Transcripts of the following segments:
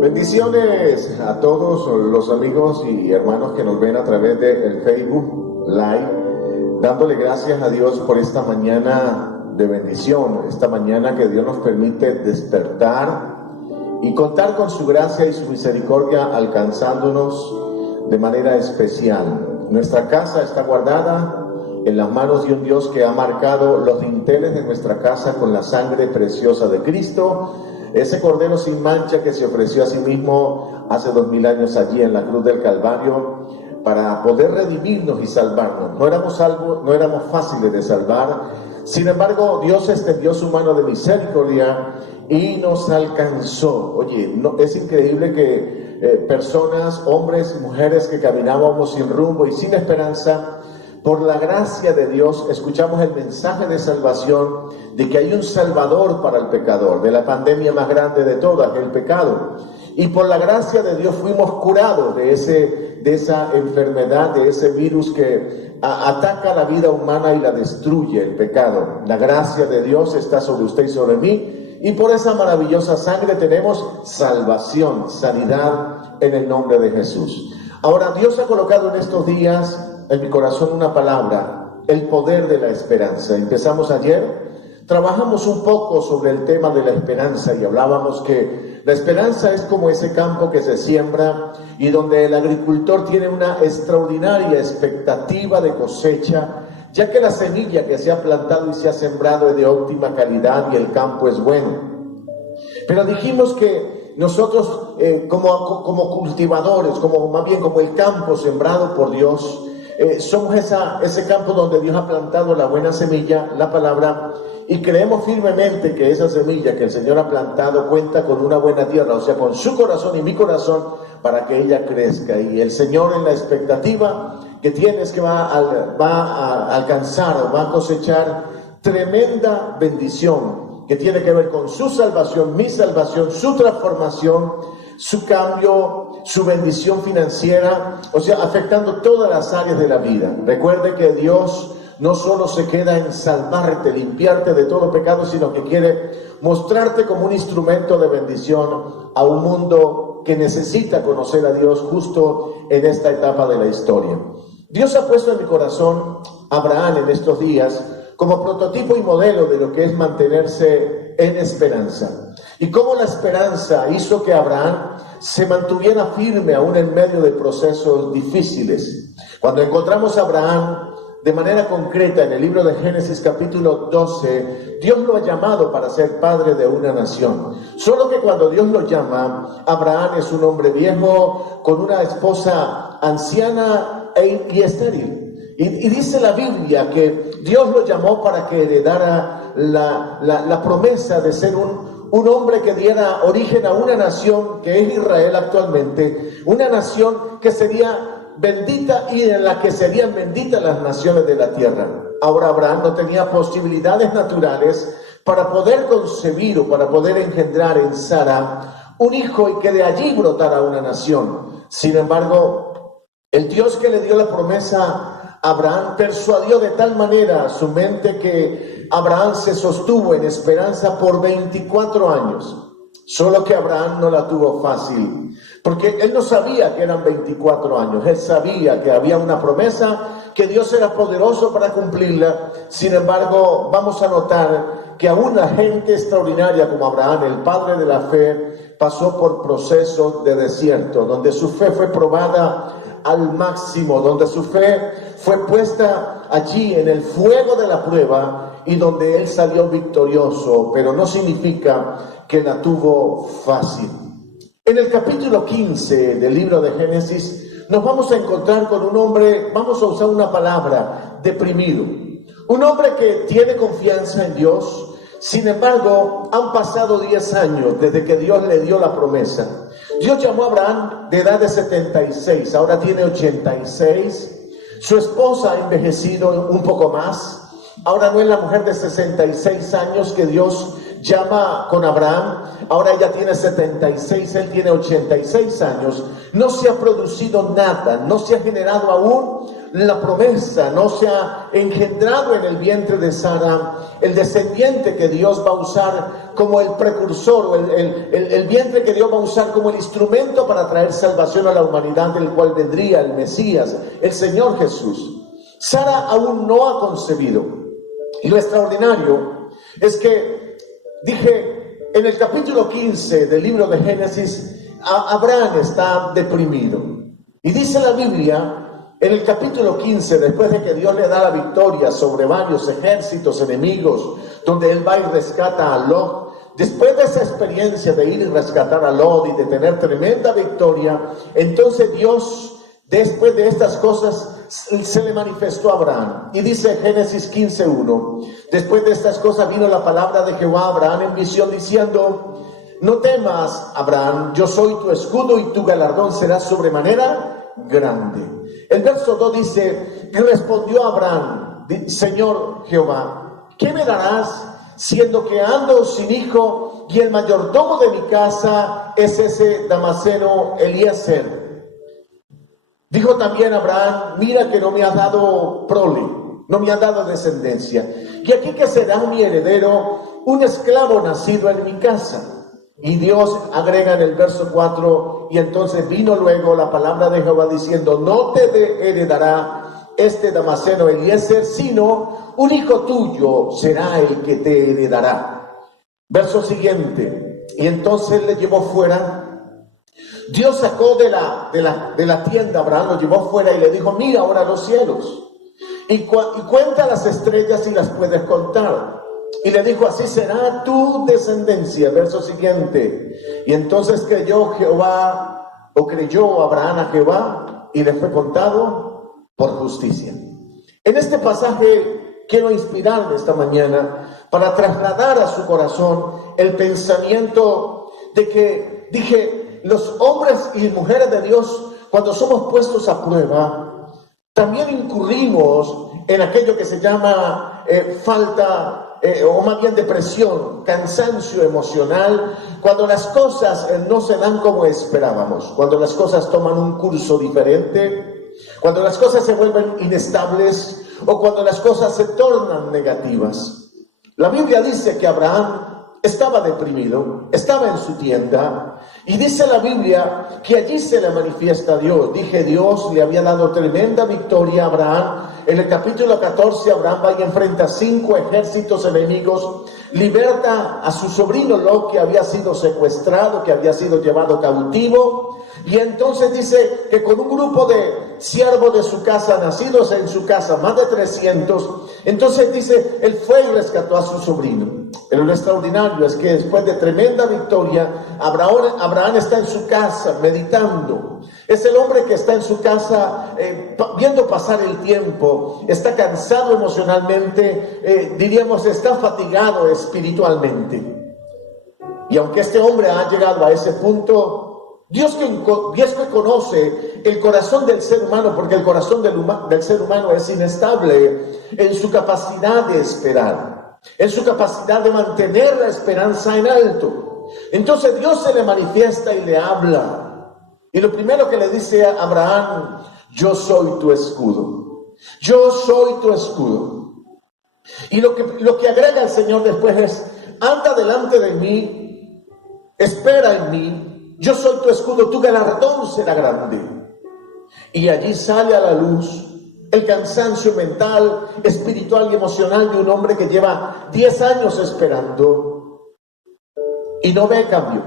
Bendiciones a todos los amigos y hermanos que nos ven a través del Facebook Live, dándole gracias a Dios por esta mañana de bendición, esta mañana que Dios nos permite despertar y contar con su gracia y su misericordia alcanzándonos de manera especial. Nuestra casa está guardada en las manos de un Dios que ha marcado los dinteles de nuestra casa con la sangre preciosa de Cristo, ese Cordero sin mancha que se ofreció a sí mismo hace 2000 años allí en la cruz del Calvario para poder redimirnos y salvarnos. No éramos fáciles de salvar, sin embargo Dios extendió su mano de misericordia y nos alcanzó. Oye, es increíble que personas, hombres, mujeres que caminábamos sin rumbo y sin esperanza, por la gracia de Dios, escuchamos el mensaje de salvación, de que hay un salvador para el pecador, de la pandemia más grande de todas, el pecado. Y por la gracia de Dios fuimos curados de esa enfermedad, de ese virus que ataca la vida humana y la destruye, el pecado. La gracia de Dios está sobre usted y sobre mí, y por esa maravillosa sangre tenemos salvación, sanidad en el nombre de Jesús. Ahora, Dios ha colocado en estos días en mi corazón una palabra, el poder de la esperanza. Empezamos ayer, trabajamos un poco sobre el tema de la esperanza y hablábamos que la esperanza es como ese campo que se siembra y donde el agricultor tiene una extraordinaria expectativa de cosecha, ya que la semilla que se ha plantado y se ha sembrado es de óptima calidad y el campo es bueno. Pero dijimos que nosotros como cultivadores, más bien como el campo sembrado por Dios, somos ese campo donde Dios ha plantado la buena semilla, la palabra, y creemos firmemente que esa semilla que el Señor ha plantado cuenta con una buena tierra, o sea, con su corazón y mi corazón, para que ella crezca. Y el Señor, en la expectativa que tiene, es que va a alcanzar o va a cosechar tremenda bendición que tiene que ver con su salvación, mi salvación, su transformación, su cambio, su bendición financiera, o sea, afectando todas las áreas de la vida. Recuerde que Dios no solo se queda en salvarte, limpiarte de todo pecado, sino que quiere mostrarte como un instrumento de bendición a un mundo que necesita conocer a Dios justo en esta etapa de la historia. Dios ha puesto en mi corazón a Abraham en estos días como prototipo y modelo de lo que es mantenerse en esperanza. Y cómo la esperanza hizo que Abraham se mantuviera firme aún en medio de procesos difíciles. Cuando encontramos a Abraham de manera concreta en el libro de Génesis capítulo 12, Dios lo ha llamado para ser padre de una nación. Solo que cuando Dios lo llama, Abraham es un hombre viejo con una esposa anciana y estéril. Y dice la Biblia que Dios lo llamó para que heredara la promesa de ser un hombre que diera origen a una nación que es Israel actualmente, una nación que sería bendita y en la que serían benditas las naciones de la tierra. Ahora Abraham no tenía posibilidades naturales para poder concebir o para poder engendrar en Sara un hijo y que de allí brotara una nación. Sin embargo, el Dios que le dio la promesa Abraham persuadió de tal manera su mente que Abraham se sostuvo en esperanza por 24 años. Solo que Abraham no la tuvo fácil, porque él no sabía que eran 24 años. Él sabía que había una promesa, que Dios era poderoso para cumplirla. Sin embargo, vamos a notar que aún la gente extraordinaria como Abraham, el padre de la fe, pasó por procesos de desierto, donde su fe fue probada al máximo, donde su fe fue puesta allí en el fuego de la prueba y donde él salió victorioso, pero no significa que la tuvo fácil. En el capítulo 15 del libro de Génesis nos vamos a encontrar con un hombre, vamos a usar una palabra, deprimido. Un hombre que tiene confianza en Dios. Sin embargo, han pasado 10 años desde que Dios le dio la promesa. Dios llamó a Abraham de edad de 76, ahora tiene 86. Su esposa ha envejecido un poco más. Ahora no es la mujer de 66 años que Dios llama con Abraham. Ahora ella tiene 76, él tiene 86 años. No se ha producido nada, no se ha generado aún la promesa, no se ha engendrado en el vientre de Sara el descendiente que Dios va a usar como el precursor, el vientre que Dios va a usar como el instrumento para traer salvación a la humanidad, del cual vendría el Mesías, el Señor Jesús. Sara aún no ha concebido. Y lo extraordinario es que, dije, en el capítulo 15 del libro de Génesis, Abraham está deprimido. Y dice la Biblia, en el capítulo 15, después de que Dios le da la victoria sobre varios ejércitos enemigos, donde él va y rescata a Lot, después de esa experiencia de ir y rescatar a Lot y de tener tremenda victoria, entonces Dios, después de estas cosas, se le manifestó a Abraham. Y dice Génesis 15:1, después de estas cosas vino la palabra de Jehová a Abraham en visión diciendo: no temas, Abraham, yo soy tu escudo y tu galardón será sobremanera grande. El verso 2 dice: y respondió Abraham, Señor Jehová, ¿qué me darás, siendo que ando sin hijo y el mayordomo de mi casa es ese Damaseno Eliezer? Dijo también Abraham: mira que no me has dado prole, no me has dado descendencia, y aquí que será mi heredero un esclavo nacido en mi casa. Y Dios agrega en el verso 4, y entonces vino luego la palabra de Jehová diciendo: no te heredará este Damaseno Eliezer, sino un hijo tuyo será el que te heredará. Verso siguiente, y entonces le llevó fuera. Dios sacó de la tienda a Abraham, lo llevó fuera y le dijo: mira ahora los cielos y cuenta las estrellas si las puedes contar. Y le dijo: así será tu descendencia. Verso siguiente, y entonces creyó Abraham a Jehová y le fue contado por justicia. En este pasaje quiero inspirarme esta mañana para trasladar a su corazón el pensamiento de que, dije, los hombres y mujeres de Dios, cuando somos puestos a prueba, también incurrimos en aquello que se llama falta o más bien depresión, cansancio emocional, cuando las cosas no se dan como esperábamos, cuando las cosas toman un curso diferente, cuando las cosas se vuelven inestables o cuando las cosas se tornan negativas. La Biblia dice que Abraham estaba deprimido, estaba en su tienda, y dice la Biblia que allí se le manifiesta a Dios. Dije, Dios le había dado tremenda victoria a Abraham. En el capítulo 14, Abraham va y enfrenta 5 ejércitos enemigos, liberta a su sobrino Lot, que había sido secuestrado, que había sido llevado cautivo, y entonces dice que con un grupo de siervos de su casa, nacidos en su casa, más de 300, entonces dice, él fue y rescató a su sobrino. Pero lo extraordinario es que después de tremenda victoria, Abraham está en su casa meditando. Es el hombre que está en su casa viendo pasar el tiempo, está cansado emocionalmente, diríamos está fatigado espiritualmente. Y aunque este hombre ha llegado a ese punto, Dios que conoce el corazón del ser humano, porque el corazón del ser humano es inestable en su capacidad de esperar, en su capacidad de mantener la esperanza en alto. Entonces Dios se le manifiesta y le habla. Y lo primero que le dice a Abraham: yo soy tu escudo. Yo soy tu escudo. Y lo que agrega el Señor después es: anda delante de mí, espera en mí. Yo soy tu escudo, tu galardón será grande. Y allí sale a la luz el cansancio mental, espiritual y emocional de un hombre que lleva 10 años esperando y no ve cambio,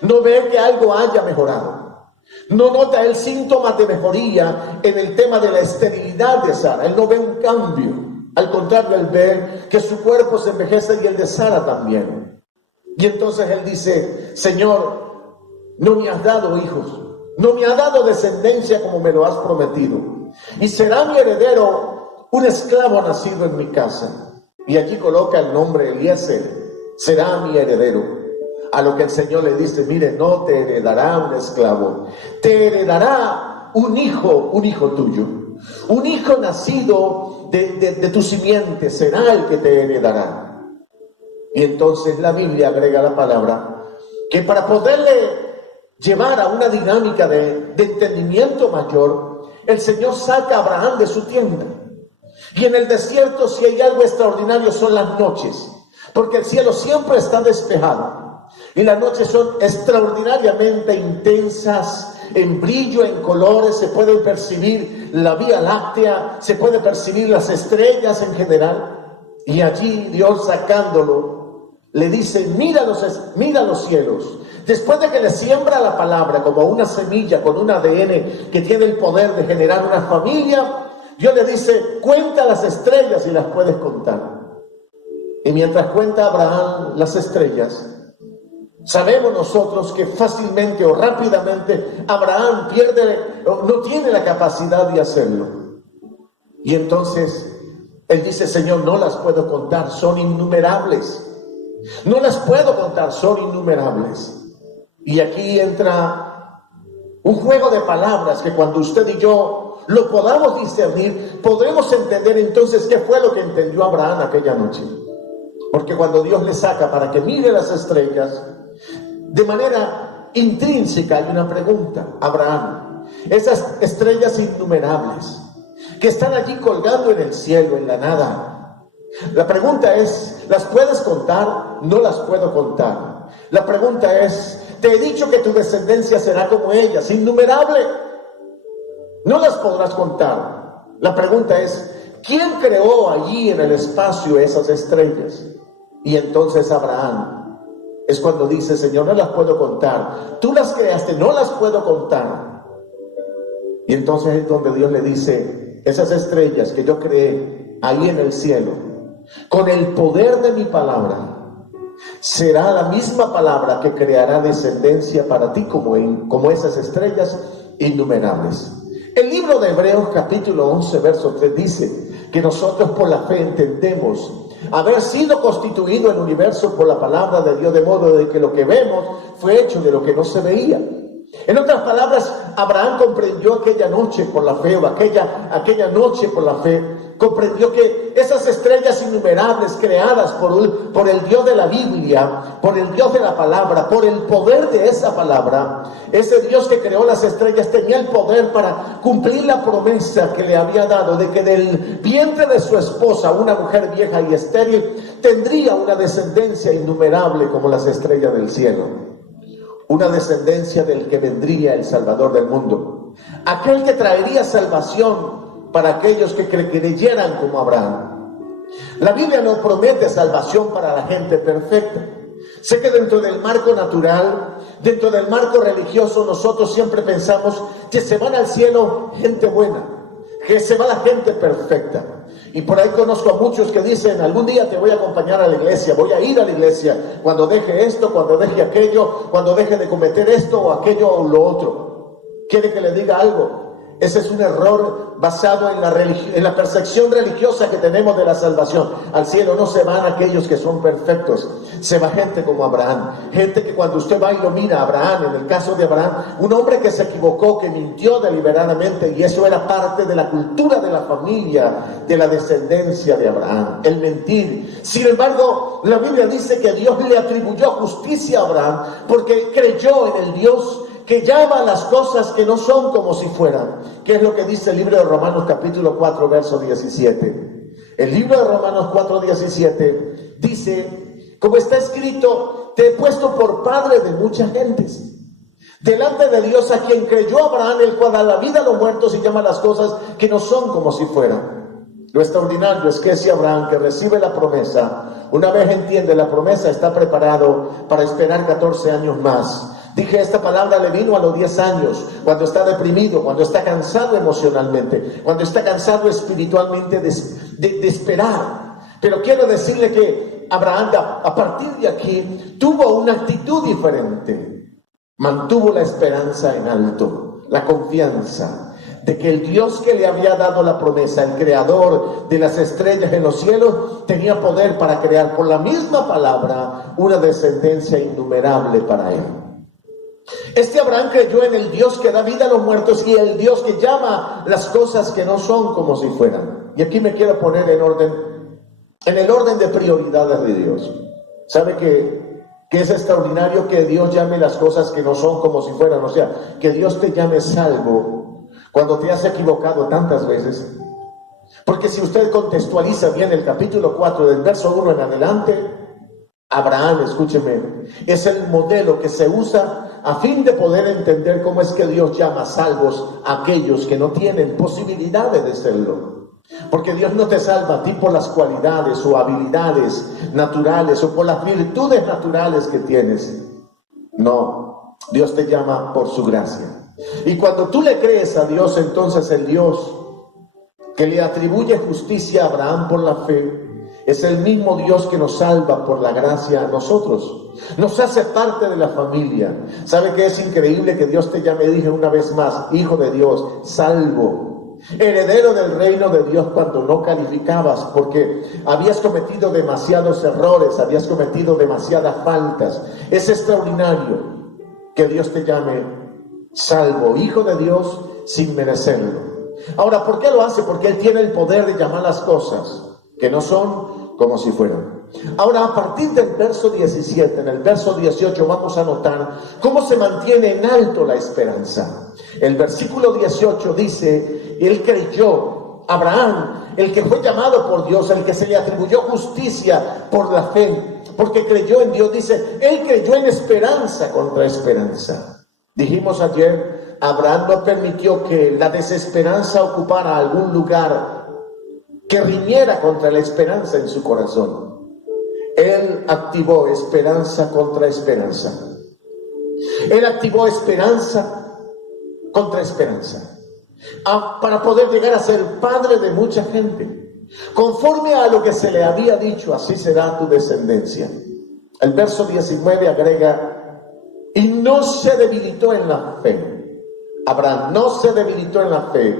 no ve que algo haya mejorado, no nota el síntoma de mejoría en el tema de la esterilidad de Sara. Él no ve un cambio, al contrario, él ve que su cuerpo se envejece y el de Sara también. Y entonces él dice: Señor, no me has dado hijos, no me has dado descendencia como me lo has prometido, y será mi heredero un esclavo nacido en mi casa. Y allí coloca el nombre Eliezer, será mi heredero. A lo que el Señor le dice: mire, no te heredará un esclavo, te heredará un hijo tuyo, un hijo nacido de tu simiente será el que te heredará. Y entonces la Biblia agrega la palabra que para poderle llevar a una dinámica de entendimiento mayor, el Señor saca a Abraham de su tienda. Y en el desierto, si hay algo extraordinario, son las noches, porque el cielo siempre está despejado y las noches son extraordinariamente intensas en brillo, en colores. Se puede percibir la Vía Láctea, se puede percibir las estrellas en general. Y allí Dios, sacándolo, le dice: mira los cielos. Después de que le siembra la palabra como una semilla con un ADN que tiene el poder de generar una familia, Dios le dice: cuenta las estrellas y las puedes contar. Y mientras cuenta Abraham las estrellas, sabemos nosotros que fácilmente o rápidamente Abraham no tiene la capacidad de hacerlo. Y entonces él dice: Señor, no las puedo contar, son innumerables. No las puedo contar, son innumerables. Y aquí entra un juego de palabras que cuando usted y yo lo podamos discernir, podremos entender entonces qué fue lo que entendió Abraham aquella noche. Porque cuando Dios le saca para que mire las estrellas, de manera intrínseca hay una pregunta: Abraham, esas estrellas innumerables que están allí colgando en el cielo, en la nada, la pregunta es: ¿las puedes contar? No las puedo contar. La pregunta es: te he dicho que tu descendencia será como ellas, innumerable. No las podrás contar. La pregunta es: ¿quién creó allí en el espacio esas estrellas? Y entonces Abraham es cuando dice: Señor, no las puedo contar. Tú las creaste, no las puedo contar. Y entonces es donde Dios le dice: esas estrellas que yo creé ahí en el cielo, con el poder de mi palabra, será la misma palabra que creará descendencia para ti como esas estrellas innumerables. El libro de Hebreos capítulo 11 verso 3 dice que nosotros por la fe entendemos haber sido constituido el universo por la palabra de Dios, de modo de que lo que vemos fue hecho de lo que no se veía. En otras palabras, Abraham comprendió aquella noche por la fe, o aquella noche por la fe, comprendió que esas estrellas innumerables creadas por el Dios de la Biblia, por el Dios de la palabra, por el poder de esa palabra, ese Dios que creó las estrellas tenía el poder para cumplir la promesa que le había dado de que del vientre de su esposa, una mujer vieja y estéril, tendría una descendencia innumerable como las estrellas del cielo. Una descendencia del que vendría el Salvador del mundo, aquel que traería salvación para aquellos que creyeran como Abraham. La Biblia no promete salvación para la gente perfecta. Sé que dentro del marco natural, dentro del marco religioso, nosotros siempre pensamos que se van al cielo gente buena, que se va la gente perfecta. Y por ahí conozco a muchos que dicen: algún día te voy a acompañar a la iglesia, voy a ir a la iglesia cuando deje esto, cuando deje aquello, cuando deje de cometer esto o aquello o lo otro. ¿Quiere que le diga algo? Ese es un error basado en la percepción religiosa que tenemos de la salvación. Al cielo no se van aquellos que son perfectos, se va gente como Abraham, gente que cuando usted va y lo mira, Abraham, en el caso de Abraham, un hombre que se equivocó, que mintió deliberadamente, y eso era parte de la cultura de la familia, de la descendencia de Abraham, el mentir. Sin embargo, la Biblia dice que Dios le atribuyó justicia a Abraham porque creyó en el Dios que llama a las cosas que no son como si fueran. ¿Qué es lo que dice el libro de Romanos capítulo 4 verso 17? El libro de Romanos 4, 17 dice: como está escrito, te he puesto por padre de muchas gentes, delante de Dios, a quien creyó Abraham, el cual da la vida a los muertos y llama a las cosas que no son como si fueran. Lo extraordinario es que ese Abraham que recibe la promesa, una vez entiende la promesa, está preparado para esperar 14 años más. Dije, esta palabra le vino a los 10 años, cuando está deprimido, cuando está cansado emocionalmente, cuando está cansado espiritualmente de esperar. Pero quiero decirle que Abraham, a partir de aquí, tuvo una actitud diferente. Mantuvo la esperanza en alto, la confianza de que el Dios que le había dado la promesa, el creador de las estrellas en los cielos, tenía poder para crear por la misma palabra una descendencia innumerable para él. Este Abraham creyó en el Dios que da vida a los muertos y el Dios que llama las cosas que no son como si fueran. Y aquí me quiero poner en el orden de prioridades de Dios. ¿Sabe que es extraordinario que Dios llame las cosas que no son como si fueran? O sea, que Dios te llame salvo cuando te has equivocado tantas veces. Porque si usted contextualiza bien el capítulo 4 del verso 1 en adelante, Abraham, escúcheme, es el modelo que se usa a fin de poder entender cómo es que Dios llama salvos a aquellos que no tienen posibilidades de serlo. Porque Dios no te salva a ti por las cualidades o habilidades naturales o por las virtudes naturales que tienes. No, Dios te llama por su gracia. Y cuando tú le crees a Dios, entonces el Dios que le atribuye justicia a Abraham por la fe es el mismo Dios que nos salva por la gracia a nosotros. Nos hace parte de la familia. ¿Sabe qué es increíble? Que Dios te llame, dije una vez más, hijo de Dios, salvo, heredero del reino de Dios cuando no calificabas, porque habías cometido demasiados errores, habías cometido demasiadas faltas. Es extraordinario que Dios te llame salvo, hijo de Dios, sin merecerlo. Ahora, ¿por qué lo hace? Porque Él tiene el poder de llamar las cosas que no son como si fueran. Ahora, a partir del verso 17, en el verso 18 vamos a notar cómo se mantiene en alto la esperanza. El versículo 18 dice, Él creyó, Abraham, el que fue llamado por Dios, el que se le atribuyó justicia por la fe, porque creyó en Dios, dice, Él creyó en esperanza contra esperanza. Dijimos ayer, Abraham no permitió que la desesperanza ocupara algún lugar que riñera contra la esperanza en su corazón. Él activó esperanza contra esperanza. Él activó esperanza contra esperanza, para poder llegar a ser padre de mucha gente. Conforme a lo que se le había dicho, así será tu descendencia. El verso 19 agrega, y no se debilitó en la fe. Abraham no se debilitó en la fe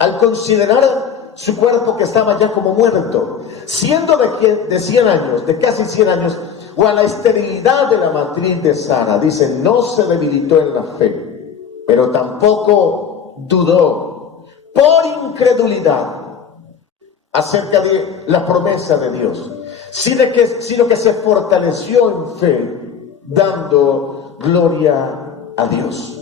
al considerar su cuerpo que estaba ya como muerto, siendo de 100 años, de casi 100 años, o a la esterilidad de la matriz de Sara. Dice, no se debilitó en la fe, pero tampoco dudó por incredulidad acerca de la promesa de Dios, sino que se fortaleció en fe, dando gloria a Dios.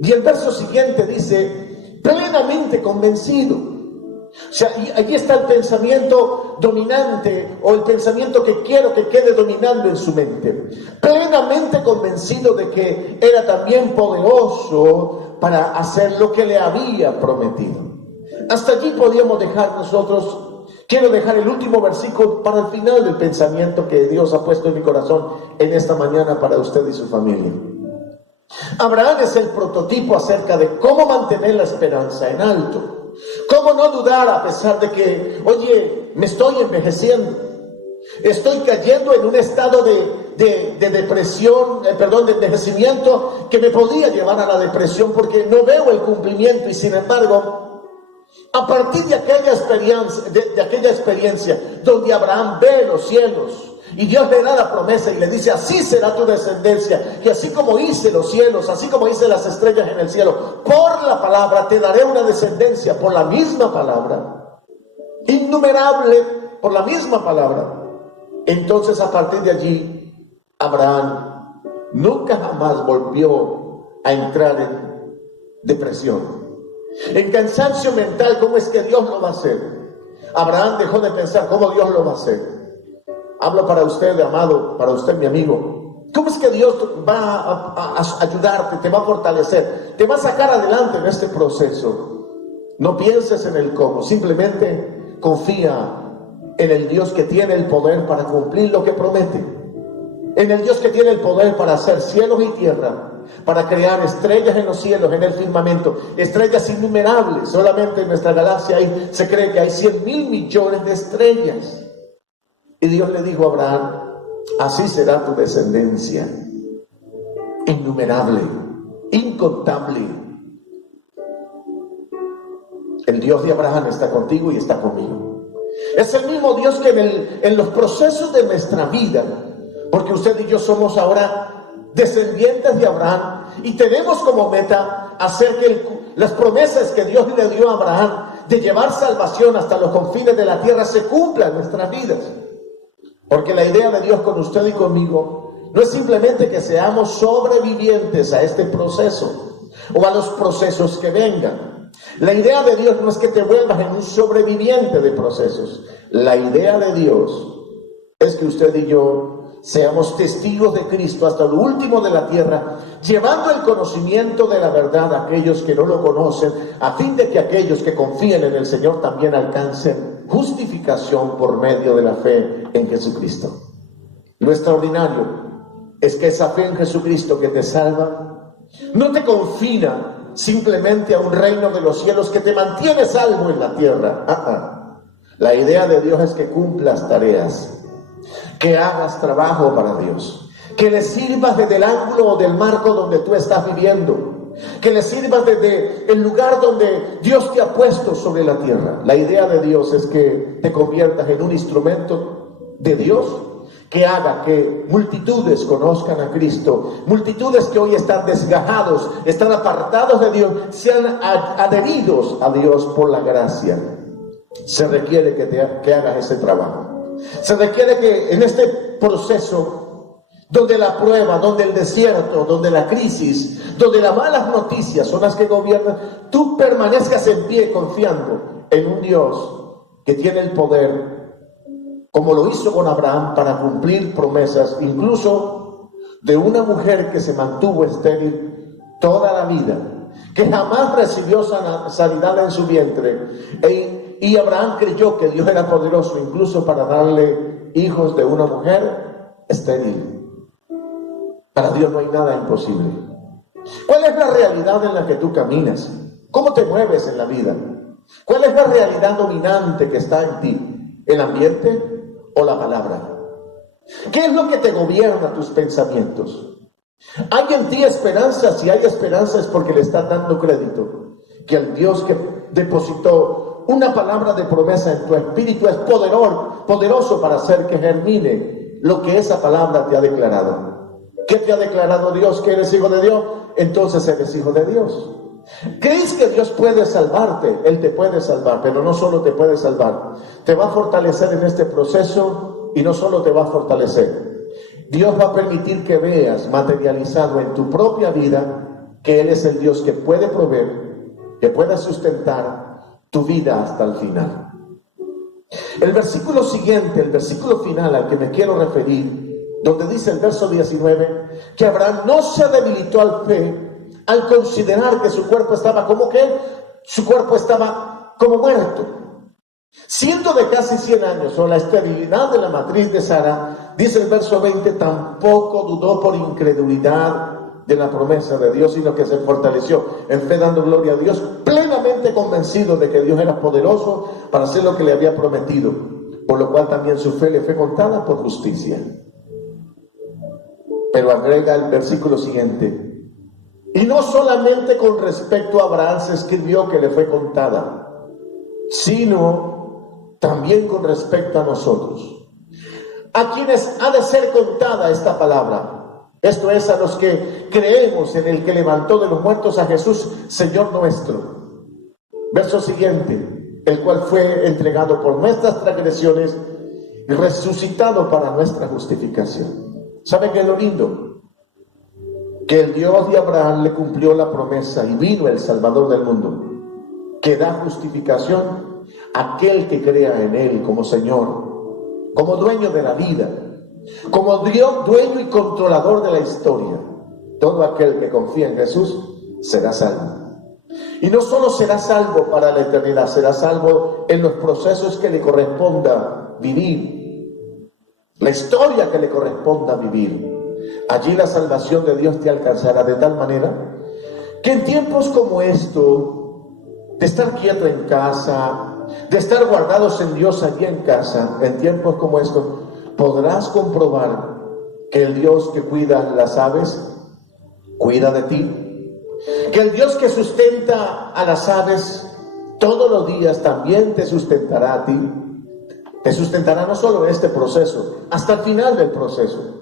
Y el verso siguiente dice, plenamente convencido. O sea, y allí está el pensamiento dominante, o el pensamiento que quiero que quede dominando en su mente. Plenamente convencido de que era también poderoso para hacer lo que le había prometido. Hasta allí podíamos dejar nosotros. Quiero dejar el último versículo para el final del pensamiento que Dios ha puesto en mi corazón en esta mañana para usted y su familia. Abraham es el prototipo acerca de cómo mantener la esperanza en alto. Cómo no dudar a pesar de que, oye, me estoy envejeciendo. Estoy cayendo en un estado de depresión, de envejecimiento que me podía llevar a la depresión porque no veo el cumplimiento. Y sin embargo, a partir de aquella experiencia donde Abraham ve los cielos, y Dios le da la promesa y le dice, así será tu descendencia, que así como hice los cielos, así como hice las estrellas en el cielo, por la palabra te daré una descendencia, por la misma palabra, innumerable por la misma palabra. Entonces a partir de allí, Abraham nunca jamás volvió a entrar en depresión, en cansancio mental. ¿Cómo es que Dios lo va a hacer? Abraham dejó de pensar cómo Dios lo va a hacer. Hablo para usted, amado, para usted, mi amigo. ¿Cómo es que Dios va a ayudarte, te va a fortalecer, te va a sacar adelante en este proceso? No pienses en el cómo, simplemente confía en el Dios que tiene el poder para cumplir lo que promete. En el Dios que tiene el poder para hacer cielos y tierra, para crear estrellas en los cielos, en el firmamento, estrellas innumerables. Solamente en nuestra galaxia se cree que hay 100,000 millones de estrellas. Y Dios le dijo a Abraham, así será tu descendencia, innumerable, incontable. El Dios de Abraham está contigo y está conmigo. Es el mismo Dios que en los procesos de nuestra vida, porque usted y yo somos ahora descendientes de Abraham y tenemos como meta hacer que las promesas que Dios le dio a Abraham de llevar salvación hasta los confines de la tierra se cumplan en nuestras vidas. Porque la idea de Dios con usted y conmigo no es simplemente que seamos sobrevivientes a este proceso o a los procesos que vengan. La idea de Dios no es que te vuelvas en un sobreviviente de procesos. La idea de Dios es que usted y yo seamos testigos de Cristo hasta lo último de la tierra, llevando el conocimiento de la verdad a aquellos que no lo conocen, a fin de que aquellos que confíen en el Señor también alcancen justificación por medio de la fe en Jesucristo. Lo extraordinario es que esa fe en Jesucristo que te salva no te confina simplemente a un reino de los cielos que te mantiene salvo en la tierra. La idea de Dios es que cumplas tareas, que hagas trabajo para Dios, que le sirvas desde el ángulo o del marco donde tú estás viviendo, que le sirvas desde el lugar donde Dios te ha puesto sobre la tierra. La idea de Dios es que te conviertas en un instrumento de Dios que haga que multitudes conozcan a Cristo, multitudes que hoy están desgajados, están apartados de Dios, sean adheridos a Dios por la gracia. Se requiere que hagas ese trabajo. Se requiere que en este proceso, donde la prueba, donde el desierto, donde la crisis, donde las malas noticias son las que gobiernan, tú permanezcas en pie confiando en un Dios que tiene el poder, como lo hizo con Abraham, para cumplir promesas, incluso de una mujer que se mantuvo estéril toda la vida, que jamás recibió sanidad en su vientre, y Abraham creyó que Dios era poderoso incluso para darle hijos de una mujer estéril. Para Dios no hay nada imposible. ¿Cuál es la realidad en la que tú caminas? ¿Cómo te mueves en la vida? ¿Cuál es la realidad dominante que está en ti? ¿El ambiente o la palabra? ¿Qué es lo que te gobierna tus pensamientos? ¿Hay en ti esperanza? Si hay esperanza es porque le estás dando crédito que el Dios que depositó una palabra de promesa en tu espíritu es poderoso para hacer que germine lo que esa palabra te ha declarado. ¿Qué te ha declarado Dios? ¿Que eres hijo de Dios? Entonces eres hijo de Dios. ¿Crees que Dios puede salvarte? Él te puede salvar, pero no solo te puede salvar, te va a fortalecer en este proceso, y no solo te va a fortalecer, Dios va a permitir que veas materializado en tu propia vida que Él es el Dios que puede proveer, que puede sustentar tu vida hasta el final. El versículo siguiente, el versículo final al que me quiero referir, donde dice el verso 19, que Abraham no se debilitó al considerar que su cuerpo estaba como muerto. Siendo de casi 100 años, o la esterilidad de la matriz de Sara, dice el verso 20, tampoco dudó por incredulidad de la promesa de Dios, sino que se fortaleció en fe, dando gloria a Dios, plenamente convencido de que Dios era poderoso para hacer lo que le había prometido, por lo cual también su fe le fue contada por justicia. Pero agrega el versículo siguiente, y no solamente con respecto a Abraham se escribió que le fue contada, sino también con respecto a nosotros, a quienes ha de ser contada esta palabra. Esto es, a los que creemos en el que levantó de los muertos a Jesús, Señor nuestro. Verso siguiente, el cual fue entregado por nuestras transgresiones y resucitado para nuestra justificación. ¿Saben qué es lo lindo? Que el Dios de Abraham le cumplió la promesa y vino el Salvador del mundo, que da justificación a aquel que crea en Él como Señor, como dueño de la vida, como Dios, dueño y controlador de la historia. Todo aquel que confía en Jesús será salvo. Y no solo será salvo para la eternidad, será salvo en los procesos que le corresponda vivir, la historia que le corresponda vivir. Allí la salvación de Dios te alcanzará de tal manera que en tiempos como esto, de estar quieto en casa, de estar guardados en Dios allí en casa, en tiempos como estos, podrás comprobar que el Dios que cuida las aves, cuida de ti. Que el Dios que sustenta a las aves todos los días también te sustentará a ti. Te sustentará no solo en este proceso, hasta el final del proceso.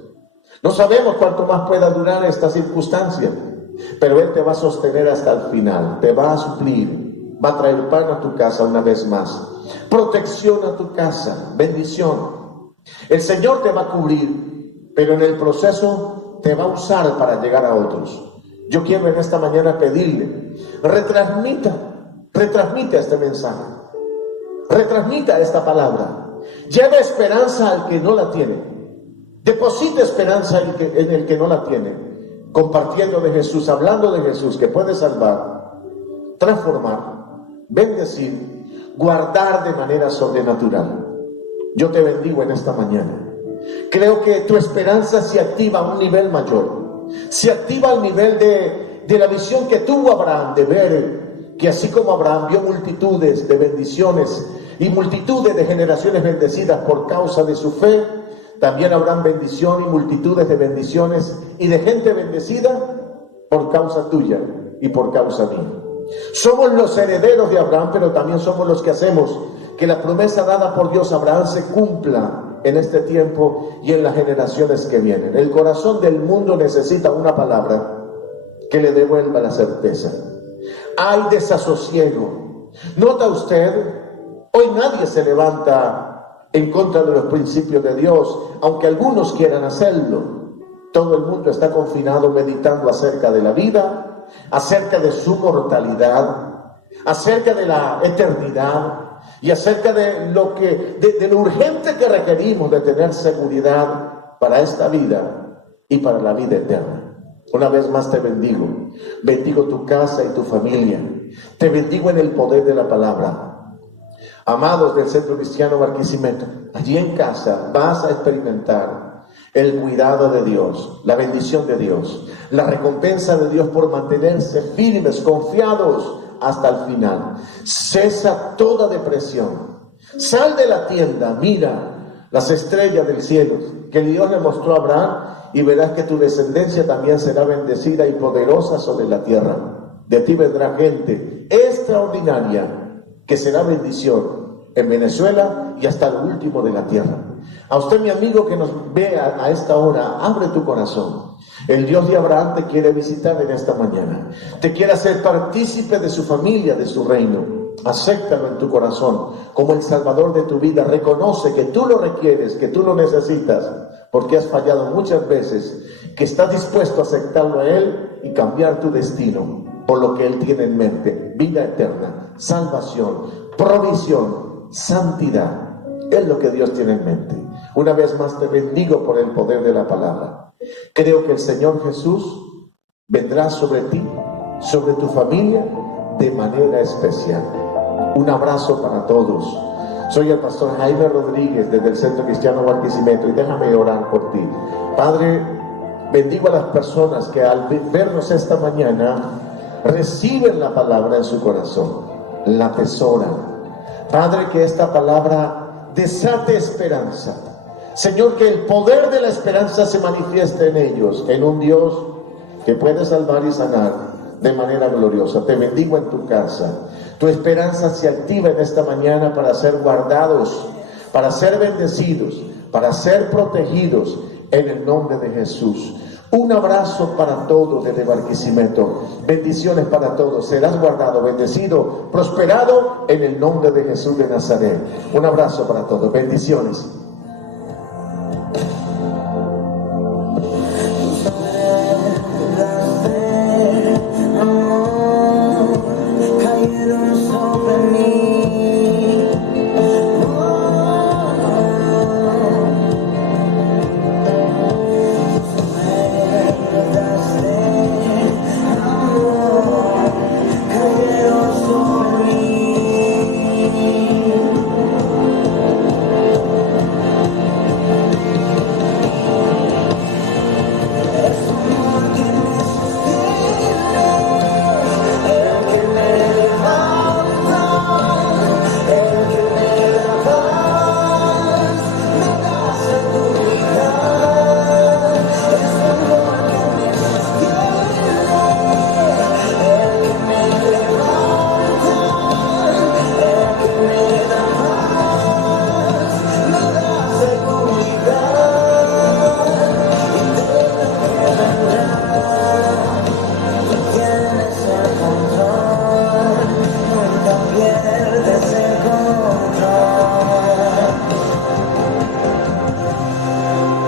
No sabemos cuánto más pueda durar esta circunstancia, pero Él te va a sostener hasta el final, te va a suplir, va a traer pan a tu casa una vez más, protección a tu casa, bendición. El Señor te va a cubrir, pero en el proceso te va a usar para llegar a otros. Yo quiero en esta mañana pedirle, retransmita retransmite este mensaje, retransmita esta palabra, lleva esperanza al que no la tiene, deposita esperanza en el que no la tiene, compartiendo de Jesús, hablando de Jesús, que puede salvar, transformar, bendecir, guardar de manera sobrenatural. Yo te bendigo en esta mañana. Creo que tu esperanza se activa a un nivel mayor, se activa al nivel de la visión que tuvo Abraham, de ver que así como Abraham vio multitudes de bendiciones y multitudes de generaciones bendecidas por causa de su fe, también habrán bendición y multitudes de bendiciones y de gente bendecida por causa tuya y por causa mía. Somos los herederos de Abraham, pero también somos los que hacemos que la promesa dada por Dios a Abraham se cumpla en este tiempo y en las generaciones que vienen. El corazón del mundo necesita una palabra que le devuelva la certeza. Hay desasosiego. ¿Nota usted? Hoy nadie se levanta en contra de los principios de Dios, aunque algunos quieran hacerlo. Todo el mundo está confinado meditando acerca de la vida, acerca de su mortalidad, acerca de la eternidad y acerca de lo urgente que requerimos de tener seguridad para esta vida y para la vida eterna. Una vez más te bendigo. Bendigo tu casa y tu familia. Te bendigo en el poder de la palabra. Amados del Centro Cristiano Barquisimeto, allí en casa vas a experimentar el cuidado de Dios, la bendición de Dios, la recompensa de Dios por mantenerse firmes, confiados hasta el final. Cesa toda depresión. Sal de la tienda, mira las estrellas del cielo que Dios le mostró a Abraham y verás que tu descendencia también será bendecida y poderosa sobre la tierra. De ti vendrá gente extraordinaria que será bendición en Venezuela y hasta el último de la tierra. A usted, mi amigo que nos ve a esta hora, abre tu corazón. El Dios de Abraham te quiere visitar en esta mañana. Te quiere hacer partícipe de su familia, de su reino. Acéptalo en tu corazón como el Salvador de tu vida. Reconoce que tú lo requieres, que tú lo necesitas, porque has fallado muchas veces, que estás dispuesto a aceptarlo a Él y cambiar tu destino por lo que Él tiene en mente: vida eterna, salvación, provisión, santidad. Es lo que Dios tiene en mente. Una vez más te bendigo por el poder de la palabra. Creo que el Señor Jesús vendrá sobre ti, sobre tu familia, de manera especial. Un abrazo para todos. Soy el pastor Jaime Rodríguez desde el Centro Cristiano Barquisimeto y déjame orar por ti. Padre, bendigo a las personas que al vernos esta mañana reciben la palabra en su corazón, la atesoran. Padre, que esta palabra desate esperanza. Señor, que el poder de la esperanza se manifieste en ellos, en un Dios que puede salvar y sanar de manera gloriosa. Te bendigo en tu casa. Tu esperanza se activa en esta mañana para ser guardados, para ser bendecidos, para ser protegidos en el nombre de Jesús. Un abrazo para todos desde Barquisimeto. Bendiciones para todos. Serás guardado, bendecido, prosperado en el nombre de Jesús de Nazaret. Un abrazo para todos. Bendiciones.